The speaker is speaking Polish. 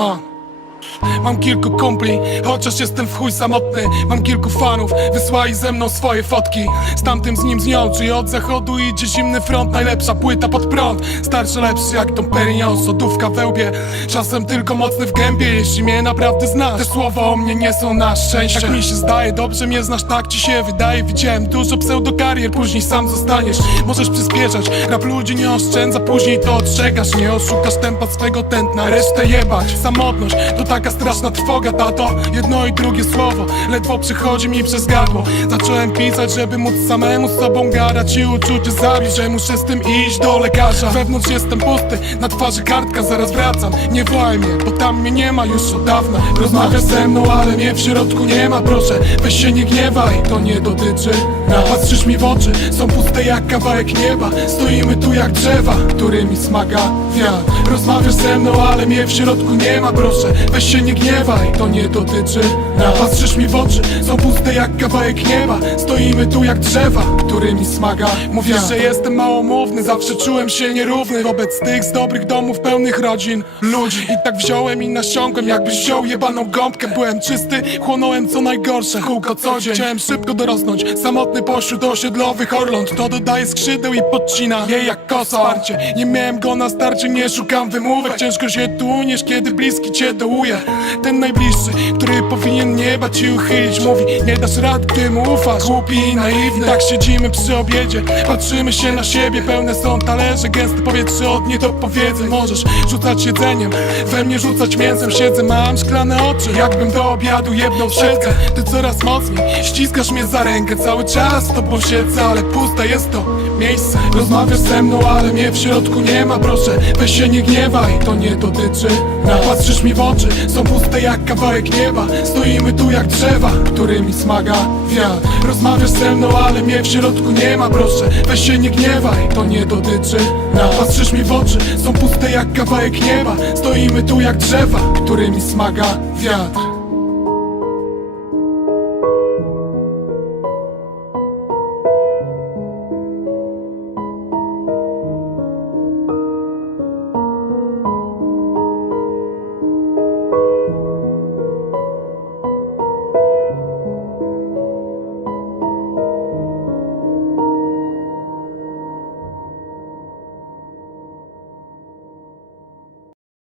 Ha. Mam kilku kumpli, chociaż jestem w chuj samotny. Mam kilku fanów, wysłali ze mną swoje fotki. Z tamtym z nim z nią, czy od zachodu idzie zimny front. Najlepsza płyta pod prąd, starszy lepszy jak Dom Perignon Sodówka we łbie, czasem tylko mocny w gębie Jeśli mnie naprawdę znasz, te słowa o mnie nie są na szczęście. Jak mi się zdaje, dobrze mnie znasz, tak ci się wydaje. Widziałem dużo pseudokarier, później sam zostaniesz. Możesz przyspieszać, rap ludzi nie oszczędza Później to odczekasz, nie oszukasz tempa swego tętna Resztę jebać, samotność to taka straszna trwoga, tato. Jedno i drugie słowo, ledwo przychodzi mi przez gardło. Zacząłem pisać, żeby móc samemu z sobą gadać I uczucie zabić, że muszę z tym iść do lekarza. Wewnątrz jestem pusty, na twarzy kartka, zaraz wracam. Nie wołaj mnie, bo tam mnie nie ma już od dawna. Rozmawiasz ze mną, ale mnie w środku nie ma. Proszę, weź się nie gniewaj, to nie dotyczy. Patrzysz mi w oczy, są puste jak kawałek nieba. Stoimy tu jak drzewa, którymi smaga wiatr. Rozmawiasz ze mną, ale mnie w środku nie ma. Proszę, weź się nie gniewaj, to nie dotyczy. Nas. Patrzysz mi w oczy, są puste jak kawałek nieba. Stoimy tu jak drzewa, którymi smaga. Mówisz, że jestem małomówny, zawsze czułem się nierówny Wobec tych z dobrych domów pełnych rodzin, ludzi. I tak wziąłem i nasiągłem, jakbyś wziął jebaną gąbkę. Byłem czysty, chłonąłem co najgorsze, kółko co dzień. Chciałem szybko dorosnąć, samotny pośród osiedlowych orląt. To dodaje skrzydeł i podcina je jak kosa. Wsparcie, nie miałem go na starcie, nie szukam wymówek. Ciężko się tu uniesz, kiedy bliski cię dołuje Ten najbliższy, który powinien nie bać i uchylić Mówi, nie dasz rad, gdy mu ufasz. Głupi i naiwny, tak siedzimy przy obiedzie. Patrzymy się na siebie, pełne są talerze Gęste powietrze od niedopowiedzeń Możesz rzucać jedzeniem, we mnie rzucać mięsem. Siedzę, mam szklane oczy, jakbym do obiadu jedną siedzę Ty coraz mocniej, ściskasz mnie za rękę. Cały czas z tobą siedzę, ale puste jest to miejsce. Rozmawiasz ze mną, ale mnie w środku nie ma. Proszę, weź się nie gniewaj, to nie dotyczy. Patrzysz mi w oczy, są puste jak kawałek nieba. Stoimy tu jak drzewa, którymi smaga wiatr. Rozmawiasz ze mną, ale mnie w środku nie ma. Proszę, weź się nie gniewaj, to nie dotyczy nas. Patrzysz mi w oczy, są puste jak kawałek nieba. Stoimy tu jak drzewa, którymi smaga wiatr